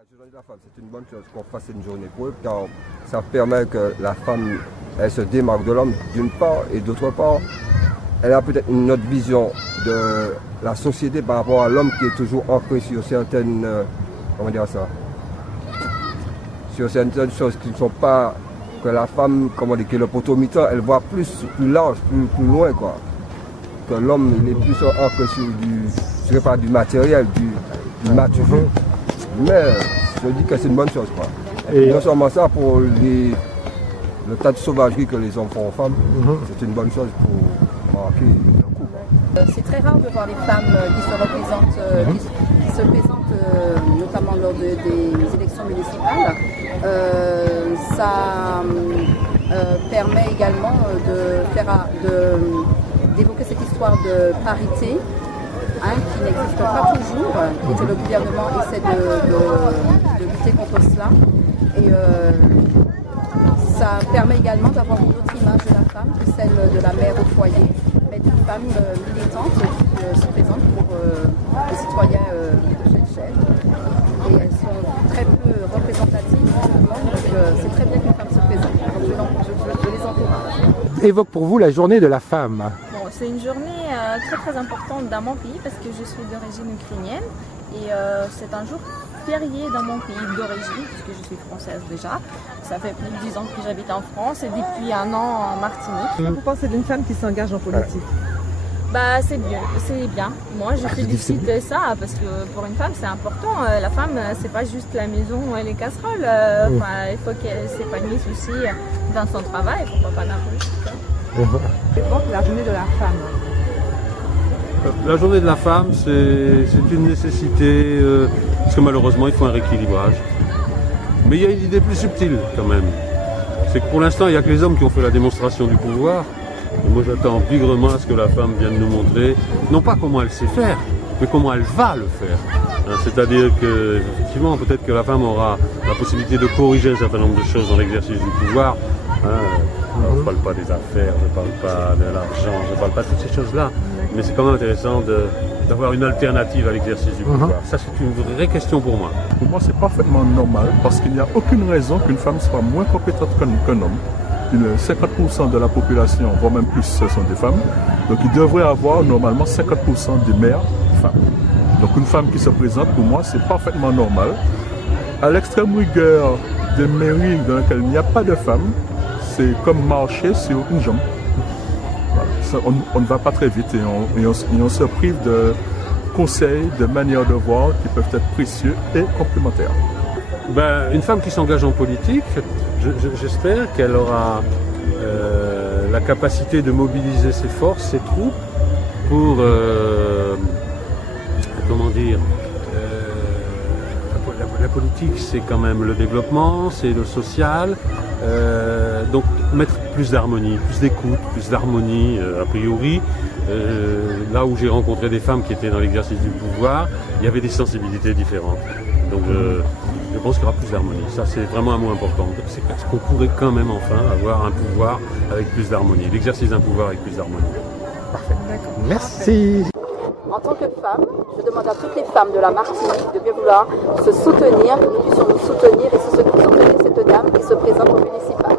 La journée de la femme, c'est une bonne chose qu'on fasse une journée pour eux, car ça permet que la femme, elle se démarque de l'homme d'une part, et d'autre part, elle a peut-être une autre vision de la société par rapport à l'homme qui est toujours ancré sur certaines, comment dire ça, sur certaines choses qui ne sont pas, que la femme, comment dire, qui est le potomitan, elle voit plus large, plus loin, quoi. Que l'homme, il est plus ancré sur du, je dirais pas du matériel, du mature. Mais je dis que c'est une bonne chose, quoi. Et non seulement ça, pour le tas de sauvagerie que les hommes font aux femmes, c'est une bonne chose pour marquer le coup. C'est très rare de voir les femmes qui se représentent, qui se présentent notamment lors des élections municipales. Ça permet également d'évoquer cette histoire de parité, qui n'existe pas toujours et que le gouvernement essaie de lutter contre cela. Et ça permet également d'avoir une autre image de la femme que celle de la mère au foyer, mais d'une femme militante qui se présente pour les citoyens de cette chaîne. Et elles sont très peu représentatives, donc c'est très bien qu'une femme se présente. Donc je les encourage. Évoque pour vous la journée de la femme. C'est une journée très importante dans mon pays parce que je suis d'origine ukrainienne et c'est un jour férié dans mon pays d'origine puisque je suis française déjà. Ça fait plus de 10 ans que j'habite en France et depuis un an en Martinique. Vous pensez d'une femme qui s'engage en politique? Bah c'est bien. Moi je félicite ça parce que pour une femme c'est important. La femme c'est pas juste la maison et les casseroles. Il faut qu'elle s'épanouisse aussi dans son travail, pourquoi pas dans la politique. Donc la journée de la femme. La journée de la femme, c'est une nécessité, parce que malheureusement, il faut un rééquilibrage. Mais il y a une idée plus subtile quand même. C'est que pour l'instant, il n'y a que les hommes qui ont fait la démonstration du pouvoir. Et moi, j'attends bigrement à ce que la femme vienne nous montrer, non pas comment elle sait faire, mais comment elle va le faire. C'est-à-dire que, effectivement, peut-être que la femme aura la possibilité de corriger un certain nombre de choses dans l'exercice du pouvoir. Alors, je ne parle pas des affaires, je ne parle pas de l'argent, je ne parle pas de toutes ces choses-là. Mais c'est quand même intéressant d'avoir une alternative à l'exercice du pouvoir. Ça, c'est une vraie question pour moi. Pour moi, c'est parfaitement normal parce qu'il n'y a aucune raison qu'une femme soit moins compétente qu'un homme. 50% de la population, voire même plus, ce sont des femmes. Donc, il devrait avoir normalement 50% des maires femmes. Donc, une femme qui se présente, pour moi, c'est parfaitement normal. À l'extrême rigueur des mairies dans lesquelles il n'y a pas de femmes, c'est comme marcher sur une jambe. Voilà. On ne va pas très vite et on se prive de conseils, de manières de voir qui peuvent être précieux et complémentaires. Une femme qui s'engage en politique, j'espère qu'elle aura la capacité de mobiliser ses forces, ses troupes pour, la politique c'est quand même le développement, c'est le social, donc mettre plus d'harmonie, plus d'écoute, plus d'harmonie a priori. Là où j'ai rencontré des femmes qui étaient dans l'exercice du pouvoir, il y avait des sensibilités différentes. Donc je pense qu'il y aura plus d'harmonie. Ça c'est vraiment un mot important. C'est parce qu'on pourrait quand même enfin avoir un pouvoir avec plus d'harmonie, l'exercice d'un pouvoir avec plus d'harmonie. Parfait. Merci. En tant que femme, je demande à toutes les femmes de la Martinique de bien vouloir se soutenir, que nous puissions nous soutenir et soutenir cette dame qui se présente au municipal.